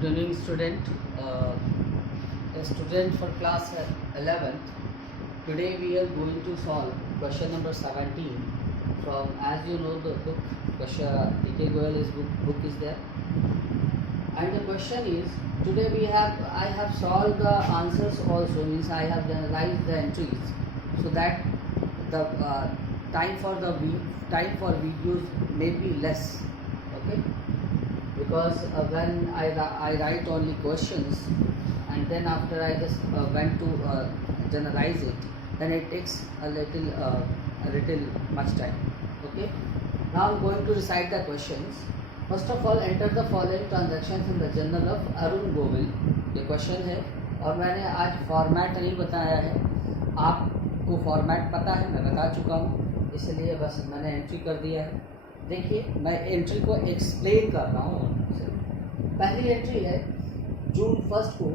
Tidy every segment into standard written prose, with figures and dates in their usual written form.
Good evening, student. A student for class 11th. Today we are going to solve question number 17 from, as you know, the book. D.K. Goyal's book is there. And the question is, today I have solved the answers also, means I have generalized the entries so that the time for videos may be less. Okay. Because when I write only questions and then after I just went to generalize it, then it takes a little much time. Okay. Now I'm going to recite the questions. First of all, enter the following transactions in the journal of Arun Govil. ये question है और मैंने आज format नहीं बताया है. आपको format पता है, मैं बता चुका हूँ, इसलिए बस मैंने एंट्री कर दिया है. देखिए, मैं एंट्री को एक्सप्लेन कर रहा हूँ. पहली एंट्री है, जून 1 को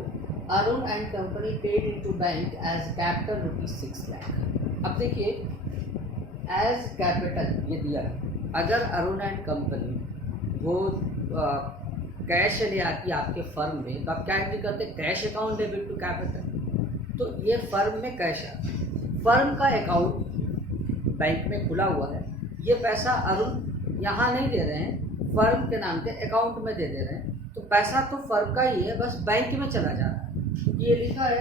Arun and company paid into bank as capital ₹6 lakh. अब देखिए, एज कैपिटल ये दिया है. अगर अरुण एंड कंपनी वो कैश ले आती है आपके फर्म में, तो आप क्या एंट्री करते हैं? Cash account debit to capital. तो ये फर्म में कैश है, फर्म का अकाउंट बैंक में खुला हुआ है. ये पैसा अरुण यहाँ नहीं दे रहे हैं, फर्म के नाम के अकाउंट में दे रहे हैं. तो पैसा तो फर्म का ही है, बस बैंक में चला जा रहा है. ये लिखा है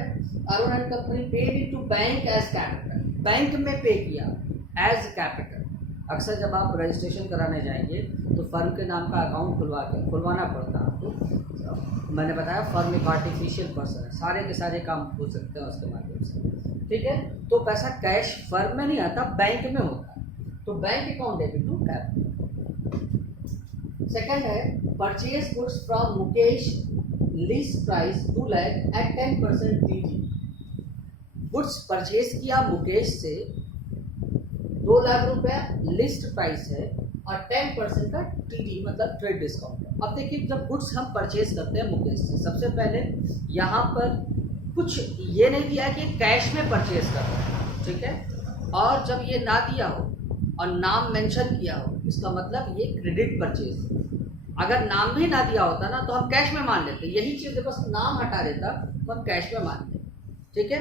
Arun and company paid into bank as capital. Bank में पे किया एज कैपिटल. अक्सर जब आप रजिस्ट्रेशन कराने जाएंगे तो फर्म के नाम का अकाउंट खुलवाना पड़ता है आपको. मैंने बताया फर्म एक आर्टिफिशियल पर्सन है, सारे के सारे काम हो सकते हैं उसके माध्यम से. ठीक है. तो पैसा कैश फर्म में नहीं आता, बैंक में होता है. तो bank account debit to capital. Second है, purchase goods from Mukesh, list price 2 lakh at 10% TD. Goods purchase किया मुकेश से 2 लाख रुपया, लिस्ट प्राइस है और 10% का टीडी मतलब ट्रेड डिस्काउंट है. अब देखिए, जब गुड्स हम परचेज करते हैं मुकेश से, सबसे पहले यहाँ पर कुछ ये नहीं दिया कि कैश में परचेज कर रहे हैं. ठीक है. और जब ये ना दिया हो और नाम मेंशन किया हो, इसका मतलब ये क्रेडिट परचेज है. अगर नाम भी ना दिया होता ना तो हम कैश में मान लेते. यही चीज़ बस नाम हटा देता तो हम कैश में मान लेते. ठीक है.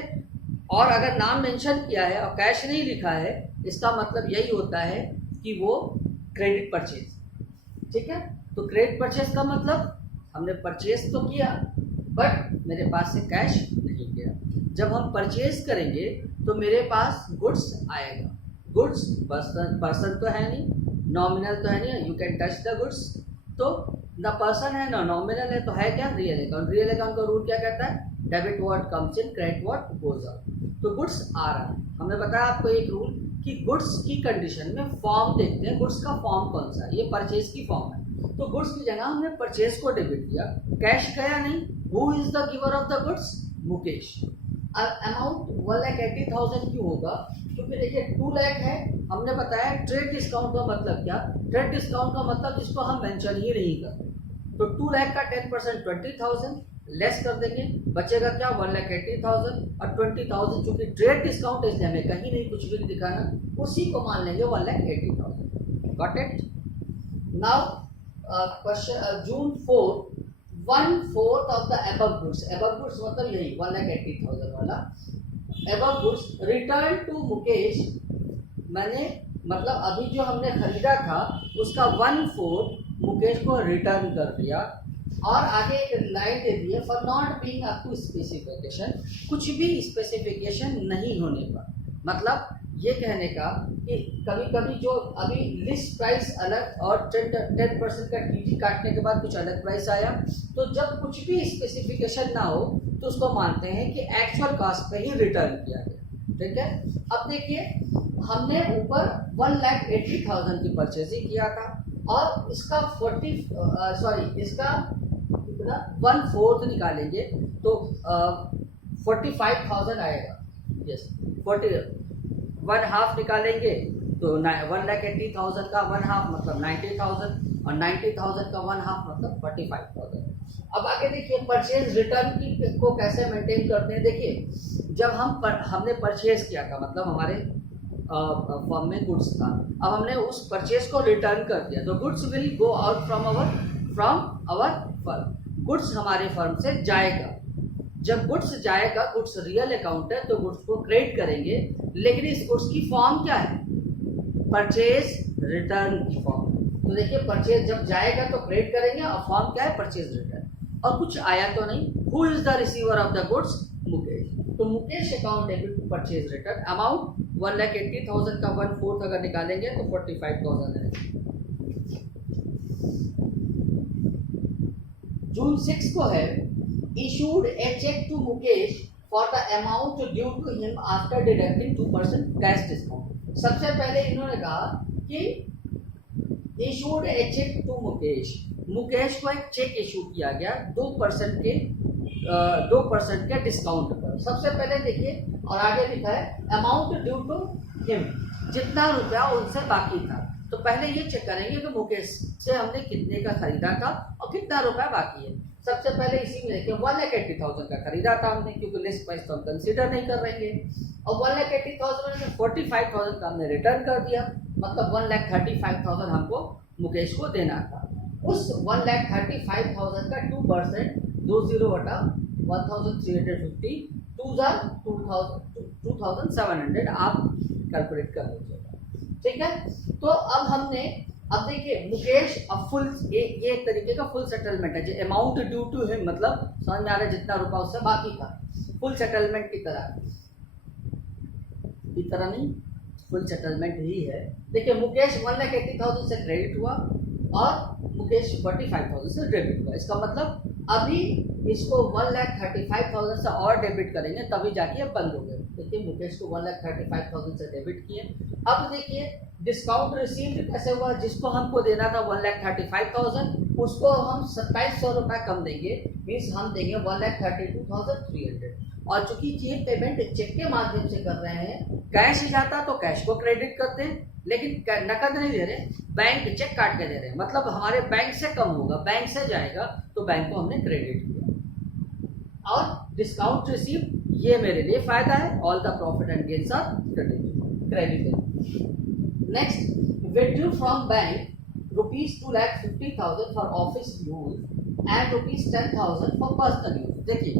और अगर नाम मेंशन किया है और कैश नहीं लिखा है, इसका मतलब यही होता है कि वो क्रेडिट परचेज. ठीक है. तो क्रेडिट परचेज का मतलब हमने परचेज तो किया बट मेरे पास से कैश नहीं गया. जब हम परचेज करेंगे तो मेरे पास गुड्स आएगा. गुड्स पर्सन तो है नहीं, नॉमिनल तो है नहीं, you can touch the goods. तो न पर्सन है न नॉमिनल है, तो है क्या? Real account. रियल अकाउंट का रूल क्या कहता है? Debit what comes in, credit what goes out. तो गुड्स आ रहा है. हमने बताया आपको एक रूल कि गुड्स की कंडीशन में फॉर्म देखते हैं. गुड्स का फॉर्म कौन सा है? ये परचेज की फॉर्म है. तो गुड्स की जगह हमने परचेज को डेबिट किया, कैश गया नहीं. Who is the giver of the goods? Mukesh. Amount 1,80,000 क्यों होगा? क्योंकि देखिए 2 लाख है. हमने बताया ट्रेड डिस्काउंट का मतलब क्या? ट्रेड डिस्काउंट का मतलब जिसको हम मेंशन ही नहीं करते. तो 2 लाख का 10% 20,000 लेस कर देंगे, बचेगा क्या? 1,80,000 और 20,000 चूंकि ट्रेड डिस्काउंट है इसलिए हमें कहीं नहीं कुछ भी दिखाना, उसी को मान लेंगे 1,80,000. Got it. Now question June 4, 1/4 of the above goods. Above goods मतलब यही 1,80,000 वाला. Above goods return to Mukesh. मैंने मतलब अभी जो हमने खरीदा था उसका 1/4 मुकेश को रिटर्न कर दिया. और आगे एक लाइन दे दी है, for not being up to specification. कुछ भी स्पेसिफिकेशन नहीं होने पर, मतलब ये कहने का कि कभी कभी जो अभी लिस्ट प्राइस अलग और 10% का टीडी काटने के बाद कुछ अलग प्राइस आया, तो जब कुछ भी स्पेसिफिकेशन ना हो तो उसको मानते हैं कि एक्चुअल कॉस्ट पे ही रिटर्न किया गया. ठीक है. अब देखिए, हमने ऊपर 1,80,000 की परचेजिंग किया था और इसका इसका 1/4 निकालेंगे तो 45,000 आएगा. यस, 1/2 निकालेंगे तो 1,80,000 का 1/2 मतलब 90,000 और 90,000 का 1/2 मतलब 45,000. अब आगे देखिए, परचेज रिटर्न को कैसे मेंटेन करते हैं. देखिए, जब हमने परचेज किया था मतलब हमारे फर्म में गुड्स था, अब हमने उस परचेज को रिटर्न कर दिया, तो goods will go out from our firm. Goods हमारे फर्म से जाएगा। जब गुड्स जाएगा, गुड्स रियल अकाउंट है तो गुड्स को क्रेडिट करेंगे, लेकिन इस गुड्स की फॉर्म क्या है? परचेज रिटर्न की फॉर्म। तो देखिए परचेज जब जाएगा तो क्रेडिट करेंगे और फॉर्म क्या है? Purchase return. और कुछ आया तो नहीं। Who is the receiver of the goods? Mukesh. तो Mukesh account debit to purchase return. Amount 1,80,000 का 1/4 अगर निकालेंगे तो 45,000 है। जून 6 को है issued a check to Mukesh for the amount due to him after deducting 2% cash discount। सबसे पहले इन्होंने कहा कि issued a check to Mukesh, Mukesh को एक चेक इशू किया गया 2% के डिस्काउंट पर। सबसे पहले देखिए और आगे लिखा है अमाउंट ड्यू टू हिम, जितना रुपया उनसे बाकी था। तो पहले ये चेक करेंगे कि मुकेश से हमने कितने का खरीदा था और कितना रुपया बाकी है। सबसे पहले इसी में देखिए 1,80,000 का खरीदा था हमने, क्योंकि लिस्ट प्राइस तो हम कंसीडर नहीं कर रहेंगे। और 1,80,000 में 45,000 का हमने रिटर्न कर दिया, मतलब 1,35,000 हमको मुकेश को देना था। उस 1,35,000 का 2% 20/1,350 2,700 आप कैलकुलेट कर लीजिएगा, ठीक है। तो अब देखिए मुकेश अब फुल ये एक तरीके का फुल सेटलमेंट है। जो अमाउंट ड्यू टू हिम मतलब समझ में आ रहा है जितना रुपया उससे बाकी था, फुल सेटलमेंट की तरह नहीं, फुल सेटलमेंट ही है। देखिए मुकेश 1,80,000 से क्रेडिट हुआ और मुकेश 45,000 से डेबिट हुआ। इसका मतलब अभी इसको 1,35,000 से और डेबिट करेंगे तभी जाके ये बंद हो गए। देखिए मुकेश को 1,35,000 से डेबिट किए। अब देखिए डिस्काउंट रिसीव्ड कैसे हुआ? जिसको हमको देना था 1,35,000 उसको हम 2,700 रुपये कम देंगे, मीन्स हम देंगे 1,32,300। और चूंकि ये पेमेंट चेक के माध्यम से कर रहे हैं, कैश ही जाता तो कैश को क्रेडिट करते हैं, लेकिन नकद नहीं दे रहे, बैंक चेक काट के दे रहे हैं, मतलब हमारे बैंक से कम होगा, बैंक से जाएगा तो बैंक को हमने क्रेडिट किया। और डिस्काउंट रिसीव ये मेरे लिए फायदा है, all the profit and gains are credited. Next, withdrew from bank ₹2,50,000 for office use and ₹10,000 for personal use. देखिए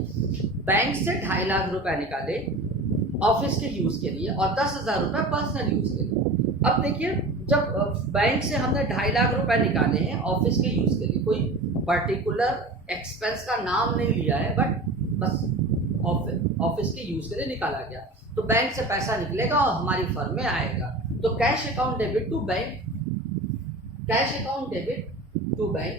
बैंक से 2.5 लाख रुपए निकाले ऑफिस के यूज के लिए और 10,000 रुपए पर्सनल यूज के लिए। अब देखिए जब बैंक से हमने 2.5 लाख रुपए निकाले हैं ऑफिस के यूज के लिए, कोई पर्टिकुलर एक्सपेंस का नाम नहीं लिया है, बट बस ऑफिस के यूज के लिए निकाला गया, तो बैंक से पैसा निकलेगा और हमारी फर्म में आएगा। तो cash account debit to bank, cash account debit to bank.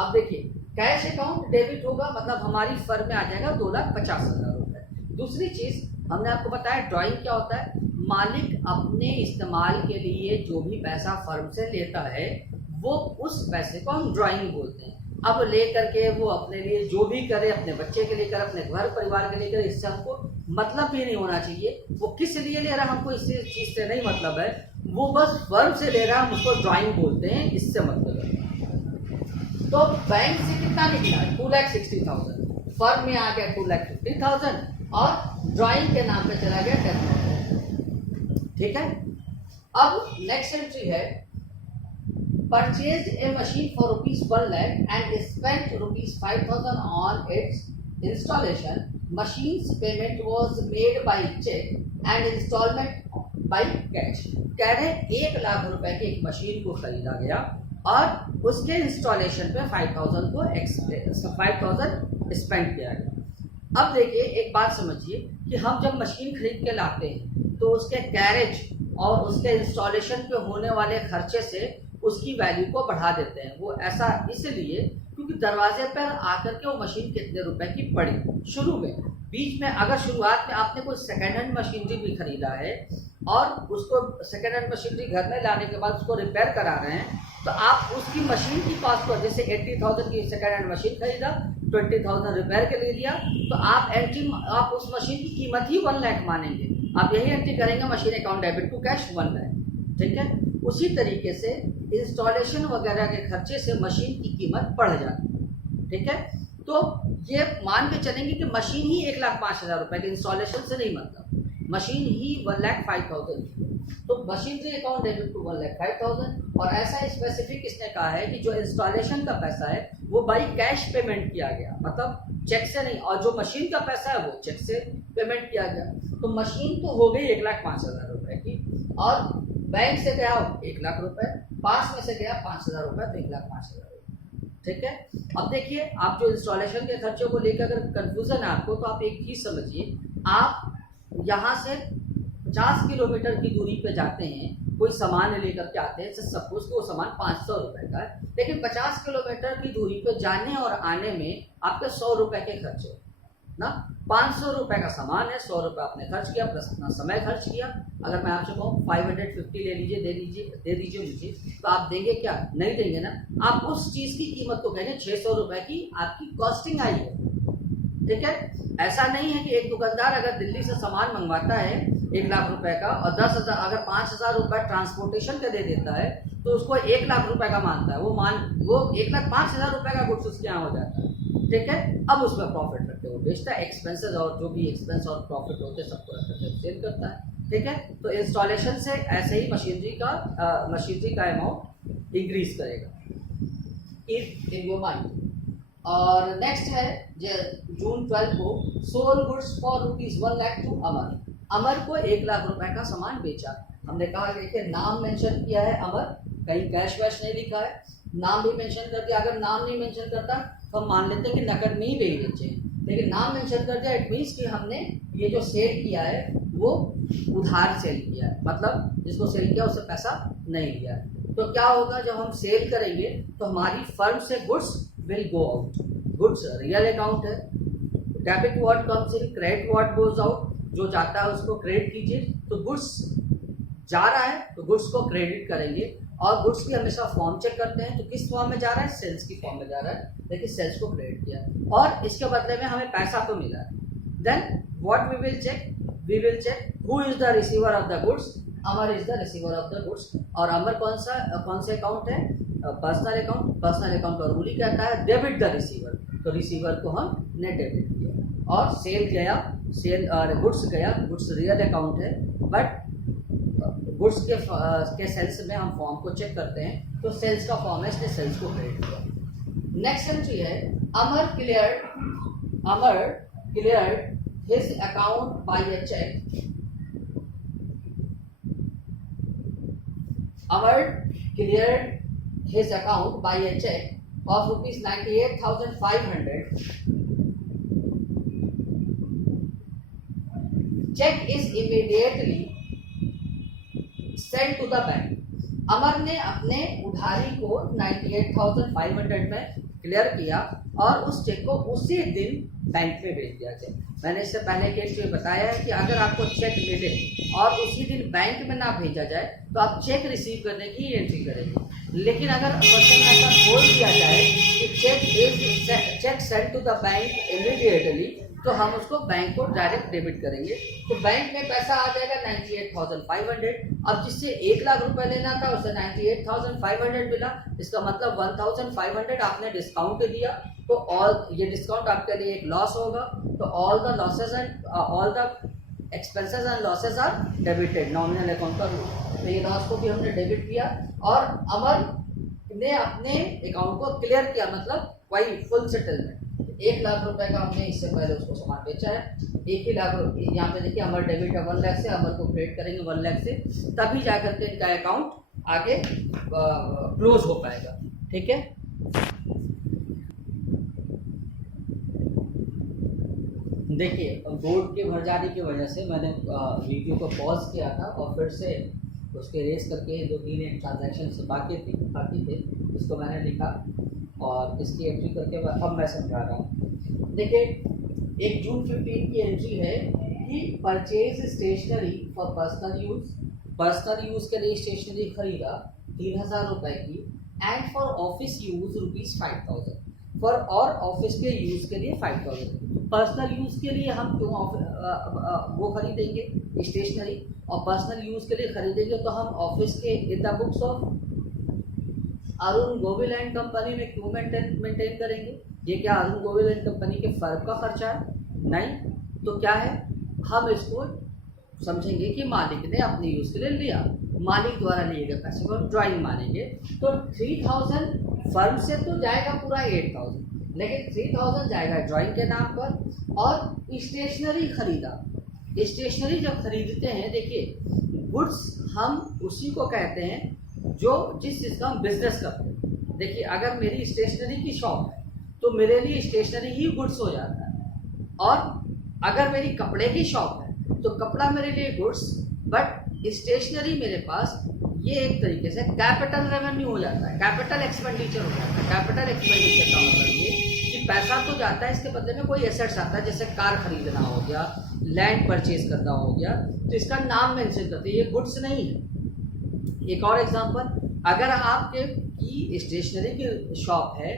अब देखिए कैश अकाउंट डेबिट होगा मतलब हमारी फर्म में आ जाएगा 2,50,000 रुपए। दूसरी चीज हमने आपको बताया ड्राइंग क्या होता है, मालिक अपने इस्तेमाल के लिए जो भी पैसा फर्म से लेता है वो उस पैसे को हम ड्राइंग बोलते हैं। अब ले करके वो अपने लिए जो भी करे, अपने बच्चे के लिए करे, अपने घर परिवार के लिए करे, इससे हमको मतलब भी नहीं होना चाहिए वो किस लिए ले रहा है, हमको इस चीज से नहीं मतलब है, वो बस फर्म से ले रहा है, हम उसको ड्राइंग बोलते हैं, इससे मतलब है। तो बैंक से कितना निकला? 2,60,000, फर्म में आ गया 2,50,000 और ड्राइंग के नाम पे चला गया 10,000, ठीक है। अब नेक्स्ट एंट्री है purchased a machine for ₹1 lakh and spent ₹5,000 on its installation. Machine's payment was made by check and installment by cash. कह रहे 1 लाख रुपए की एक मशीन को खरीदा गया और उसके इंस्टॉलेशन पे 5,000 स्पेंड किया गया। अब देखिए एक बात समझिए कि हम जब मशीन खरीद के लाते हैं तो उसके कैरेज और उसके इंस्टॉलेशन पे होने वाले खर्चे से उसकी वैल्यू को बढ़ा देते हैं। वो ऐसा इसलिए क्योंकि दरवाजे पर आकर के वो मशीन कितने रुपए की पड़ी शुरू में, बीच में अगर शुरुआत में आपने कोई सेकेंड हैंड मशीनरी भी खरीदा है और उसको सेकेंड हैंड मशीनरी घर में लाने के बाद उसको रिपेयर करा रहे हैं, तो आप उसकी मशीन की कॉस्ट को, जैसे 80,000 की सेकेंड हैंड मशीन खरीदा, 20,000 रिपेयर के लिए लिया, तो आप उस मशीन की कीमत ही 1 लाख मानेंगे। आप यही एंट्री करेंगे machine account debit to cash 1 lakh, ठीक है। उसी तरीके से इंस्टॉलेशन वगैरह के खर्चे से मशीन की कीमत बढ़ जाती है, ठीक है। तो ये मान के चलेंगे कि मशीन ही 1,05,000 रुपए की, इंस्टॉलेशन से नहीं मतलब, मशीन ही 1,05,000 की। तो मशीनरी अकाउंट डेबिट टू 1,05,000 और ऐसा स्पेसिफिक इसने कहा है कि जो इंस्टॉलेशन का पैसा है वो बाई कैश पेमेंट किया गया, मतलब चेक से नहीं, और जो मशीन का पैसा है वो चेक से पेमेंट किया गया। तो मशीन तो हो गई 1,05,000 रुपए की, और बैंक से गया 1,00,000 रुपए, पास में से गया 5,000 रुपए, तो 1,05,000 रुपए। ठीक है। अब देखिए, आप जो इंस्टॉलेशन के खर्चों को लेकर अगर कंफ्यूजन है आपको, तो आप एक चीज समझिए, आप यहाँ से 50 किलोमीटर की दूरी पे जाते हैं, कोई सामान लेकर के आते हैं, सपोज कि वो सामान 500 रुपए का है, लेकिन 50 किलोमीटर की दूरी पे जाने और आने में आपके 100 रुपए के खर्च हो ना। 500 रुपए का सामान है, 100 रुपए आपने खर्च किया, प्लस अपना समय खर्च किया। अगर मैं आपसे कहूँ 550 ले लीजिए, दे दीजिए मुझे, तो आप देंगे क्या? नहीं देंगे ना। आप उस चीज की कीमत को कहेंगे 600 रुपए की आपकी कॉस्टिंग आई है। ठीक है। ऐसा नहीं है कि एक दुकानदार अगर दिल्ली से सामान मंगवाता है 1,00,000 रुपए का, और 10,000 अगर 5,000 रुपए ट्रांसपोर्टेशन का दे देता है, तो उसको 1,00,000 रुपए का मानता है, वो 1,05,000 रुपए का गुड्स उसके यहाँ हो जाता है। ठीक है। अब उसमें प्रॉफिट रखते हो बेचता है, एक्सपेंसेस और जो भी एक्सपेंस और प्रॉफिट होते हैं सबको रखते हैं, सेल करता है। ठीक है। तो इंस्टॉलेशन से ऐसे ही मशीनरी का अमाउंट इंक्रीज करेगा, इन योर माइंड। और नेक्स्ट है जून 12 को सोल गुड्स फॉर ₹1,00,000 टू अमर को 1,00,000 रुपए का सामान बेचा। हमने कहा देखिए, नाम मेंशन किया है अमर, कहीं कैश वैश नहीं लिखा है, नाम भी मेंशन कर दिया। अगर नाम नहीं मेंशन करता तो हम मान लेते हैं कि नकद में ही बेचे, लेकिन नाम मेंशन कर दिया, इट मीन्स कि हमने ये जो सेल किया है वो उधार सेल किया है, मतलब जिसको सेल किया उससे पैसा नहीं लिया है। तो क्या होगा, जब हम सेल करेंगे तो हमारी फर्म से goods will go out. Goods real account है, debit what comes in, credit what goes out, जो जाता है उसको क्रेडिट कीजिए। तो गुड्स जा रहा है तो गुड्स को क्रेडिट करेंगे, और गुड्स की हमेशा फॉर्म चेक करते हैं, तो किस फॉर्म में जा रहा है? सेल्स की फॉर्म में जा रहा है, लेकिन सेल्स को क्रेडिट किया और इसके बदले में हमें पैसा तो मिला है। Then what we will check who is the receiver of the goods. Amar is the receiver of the goods. और अमर कौन से अकाउंट है? Personal account. पर्सनल अकाउंट का रूल ही कहता है डेबिट द रिसीवर, तो रिसीवर को हमने डेबिट किया। और सेल गया, गुड्स गया, गुड्स रियल अकाउंट है, बट गुड्स के सेल्स में हम फॉर्म को चेक करते हैं, तो सेल्स का फॉर्म है, इसलिए सेल्स को क्रेडिट किया। नेक्स्ट एंट्री है Amar cleared his account by a cheque. Amar cleared his account by a cheque of ₹98,500। Cheque is immediately send to the bank. Amar ने अपने उधारी को 98,500 में क्लियर किया और उस चेक को उसी दिन बैंक में भेज दिया गया। मैंने इससे पहले केस में बताया है कि अगर आपको चेक मिले और उसी दिन बैंक में ना भेजा जाए तो आप चेक रिसीव करने की एंट्री करेंगे। लेकिन अगर क्वेश्चन में ऐसा बोल दिया जाए कि cheque send to the bank immediately, तो हम उसको बैंक को डायरेक्ट डेबिट करेंगे, तो बैंक में पैसा आ जाएगा 98,500। अब जिससे 1,00,000 रुपए लेना था उसे 98,500 मिला, इसका मतलब 1,500 आपने डिस्काउंट दिया, तो ये डिस्काउंट आपके लिए एक लॉस होगा। तो all the expenses and losses are debited, nominal account का रूल। तो ये लॉस को भी हमने डेबिट किया और अमर ने अपने अकाउंट को क्लियर किया, मतलब वही फुल सेटलमेंट। 1,00,000 रुपए का हमने इससे पहले उसको सामान बेचा है, 1,00,000 रुपये यहाँ पे देखिए अमर डेबिट है 1,00,000 से, अमर को क्रेडिट करेंगे 1,00,000 से, तभी जाकर के इनका अकाउंट आगे क्लोज हो पाएगा। ठीक है। देखिए, बोर्ड के भर जाने की वजह से मैंने वीडियो को पॉज किया था और फिर से उसके रेस करके 2-3 ट्रांजैक्शन बाकी थे, इसको मैंने लिखा और इसकी एंट्री करके अब मैं समझा रहा हूँ। देखिए, 1 जून 15 की एंट्री है कि purchase stationery for personal use के लिए स्टेशनरी खरीदा 3,000 रुपए की, and for office use ₹5,000, for और ऑफिस के यूज़ के लिए 5,000। पर्सनल यूज़ के लिए हम क्यों वो खरीदेंगे स्टेशनरी, और पर्सनल यूज़ के लिए खरीदेंगे तो हम ऑफिस के in the books of Arun Govil and company में क्यों मेंटेन करेंगे? ये क्या अरुण गोविल एंड कंपनी के फर्म का खर्चा है? नहीं। तो क्या है, हम इसको समझेंगे कि मालिक ने अपने यूज़ के लिए लिया। मालिक द्वारा लिए गए पैसे को हम ड्राइंग मानेंगे। तो 3000 फर्म से तो जाएगा पूरा 8000, लेकिन 3000 जाएगा ड्राइंग के नाम पर। और स्टेशनरी खरीदा, स्टेशनरी जब खरीदते हैं, देखिए गुड्स हम उसी को कहते हैं जो जिस चीज़ का हम बिजनेस करते हैं। देखिए अगर मेरी स्टेशनरी की शॉप है तो मेरे लिए स्टेशनरी ही गुड्स हो जाता है, और अगर मेरी कपड़े की शॉप है तो कपड़ा मेरे लिए गुड्स, बट स्टेशनरी मेरे पास ये एक तरीके से कैपिटल रेवेन्यू हो जाता है, कैपिटल एक्सपेंडिचर हो जाता है। कैपिटल एक्सपेंडिचर का मतलब ये कि पैसा तो जाता है, इसके बदले में कोई एसेट्स आता है, जैसे कार खरीदना हो गया, लैंड परचेज करना हो गया, तो इसका नाम मेंशन करते हैं, ये गुड्स नहीं है। एक और एग्जांपल, अगर आपके की स्टेशनरी की शॉप है,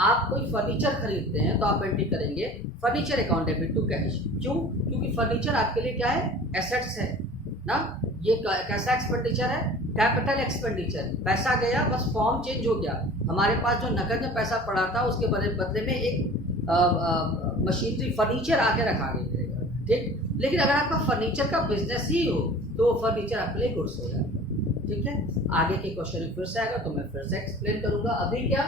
आप कोई फर्नीचर खरीदते हैं तो आप एंट्री करेंगे furniture account debit to cash. क्यों? क्योंकि फर्नीचर आपके लिए क्या है, एसेट्स है ना। ये कैसा एक्सपेंडिचर है, कैपिटल एक्सपेंडिचर। पैसा गया, बस फॉर्म चेंज हो गया, हमारे पास जो नकद में पैसा पड़ा था उसके बदले में एक मशीनरी फर्नीचर आके रखा गया, ठीक। लेकिन अगर आपका फर्नीचर का बिजनेस ही हो तो फर्नीचर आपके लिए गुड्स हो जाएगा, ठीक है। आगे के क्वेश्चन फिर से आएगा तो मैं फिर से एक्सप्लेन करूंगा। अभी क्या,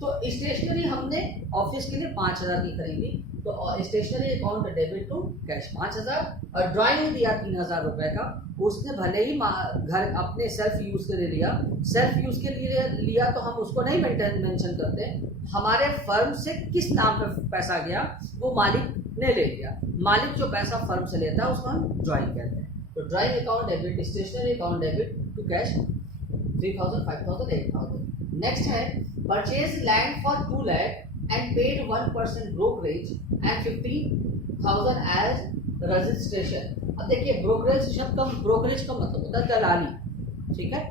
तो स्टेशनरी हमने ऑफिस के लिए 5000 की खरीदी, तो stationery account debit to cash 5000, और ड्राइंग दिया 3000 रुपए का, उसने भले ही घर अपने सेल्फ यूज के लिए लिया, सेल्फ यूज के लिए लिया तो हम उसको नहीं मेंशन करते, हमारे फर्म से किस नाम पे पैसा गया वो मालिक ने ले लिया। मालिक जो पैसा फर्म से लेता है उसको हम ड्राइंग कहते हैं। तो drawing account debit, stationery account debit to cash 3000, 5000, 8000। Next है purchase land for 2 lakh and paid 1% brokerage and 15,000 as registration. अब देखिए ब्रोकरेज शब्द का मतलब होता है दलाली, ठीक है।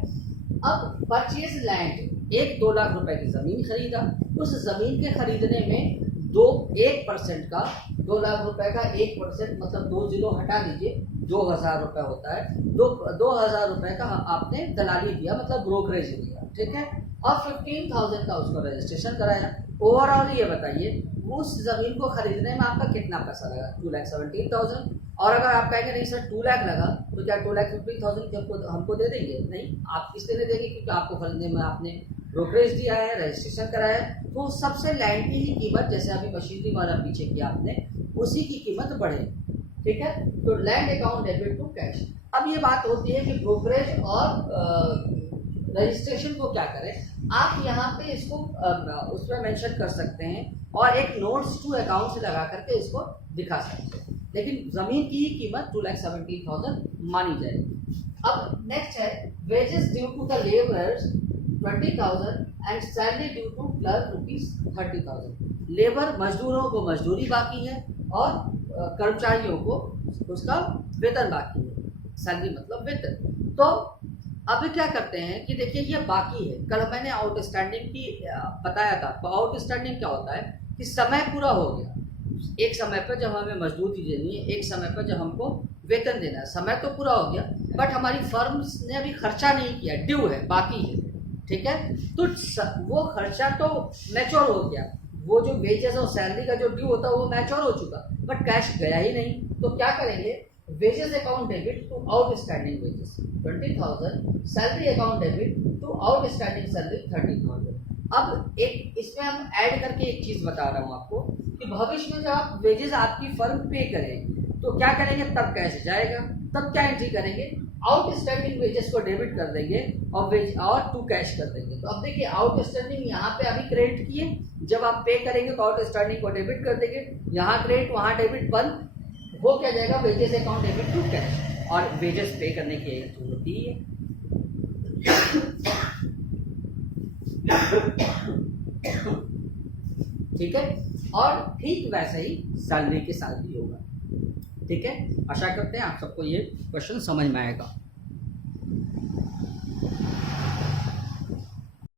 अब परचेज लैंड, 1-2 लाख रुपए की जमीन खरीदा, उस जमीन के खरीदने में 1% का, 2 लाख रुपए का 1% मतलब 2 जीरो हटा दीजिए, 2000 रुपए होता है। 2000 रुपए का आपने दलाली दिया, मतलब ब्रोकरेज दिया, ठीक है। और 15,000 का उसको रजिस्ट्रेशन कराया। ओवरऑल ये बताइए उस जमीन को खरीदने में आपका कितना पैसा लगा, 2,17,000। और अगर आप कहेंगे नहीं सर 2 लाख लगा, तो क्या 2,50,000 हमको दे देंगे? नहीं, आप किस लिए देंगे, क्योंकि आपको खरीदने में आपने ब्रोकरेज दिया है, रजिस्ट्रेशन कराया है, तो सबसे लैंड की ही कीमत, जैसे अभी मशीनरी वाला पीछे किया आपने, उसी की कीमत बढ़े, ठीक है। तो land account debit to cash. अब ये बात होती है कि ब्रोकरेज और रजिस्ट्रेशन को क्या करें, आप यहाँ पे इसको उसमें मेंशन कर सकते हैं और एक नोट्स टू अकाउंट से लगा करके इसको दिखा सकते हैं, लेकिन जमीन की ही कीमत 2,17,000 मानी जाएगी। अब नेक्स्ट है wages due to the labourers 20,000 and salary due to clerk ₹30,000। Labour मजदूरों को मजदूरी बाकी है और कर्मचारियों को उसका वेतन बाकी है, सैलरी मतलब वेतन। तो अभी क्या करते हैं कि देखिए ये बाकी है, कल मैंने आउटस्टैंडिंग की बताया था। तो आउटस्टैंडिंग क्या होता है कि समय पूरा हो गया, एक समय पर जब हमें मजदूरी देनी है, एक समय पर जब हमको वेतन देना है, समय तो पूरा हो गया, बट हमारी फर्म ने अभी खर्चा नहीं किया, ड्यू है, बाकी है, ठीक है। तो वो खर्चा तो मैच्योर हो गया, वो जो वेजेस और सैलरी का जो ड्यू होता है वो मैच्योर हो चुका, बट कैश गया ही नहीं। तो क्या करेंगे, wages account debit to outstanding wages 20,000, salary account debit to outstanding salary 30,000। अब एक इसमें हम ऐड करके एक चीज बता रहा हूँ आपको कि भविष्य में जब आप वेजेस आपकी फर्म पे करेगी तो क्या करेंगे, तब कैश जाएगा, तब क्या एंट्री करेंगे, आउटस्टैंडिंग वेजेस को डेबिट कर देंगे और टू कैश कर देंगे। तो अब देखिए आउटस्टैंडिंग यहाँ पे अभी क्रेडिट किए, जब आप पे करेंगे तो आउटस्टैंडिंग को डेबिट कर देंगे, यहाँ क्रेडिट वहाँ डेबिट, बंद हो क्या जाएगा, wages account debit to cash. और वेजेस पे करने की जरूरत ही है। ठीक है, और ठीक वैसे ही सैलरी के साथ भी होगा, ठीक है। आशा करते हैं आप सबको ये क्वेश्चन समझ में आएगा।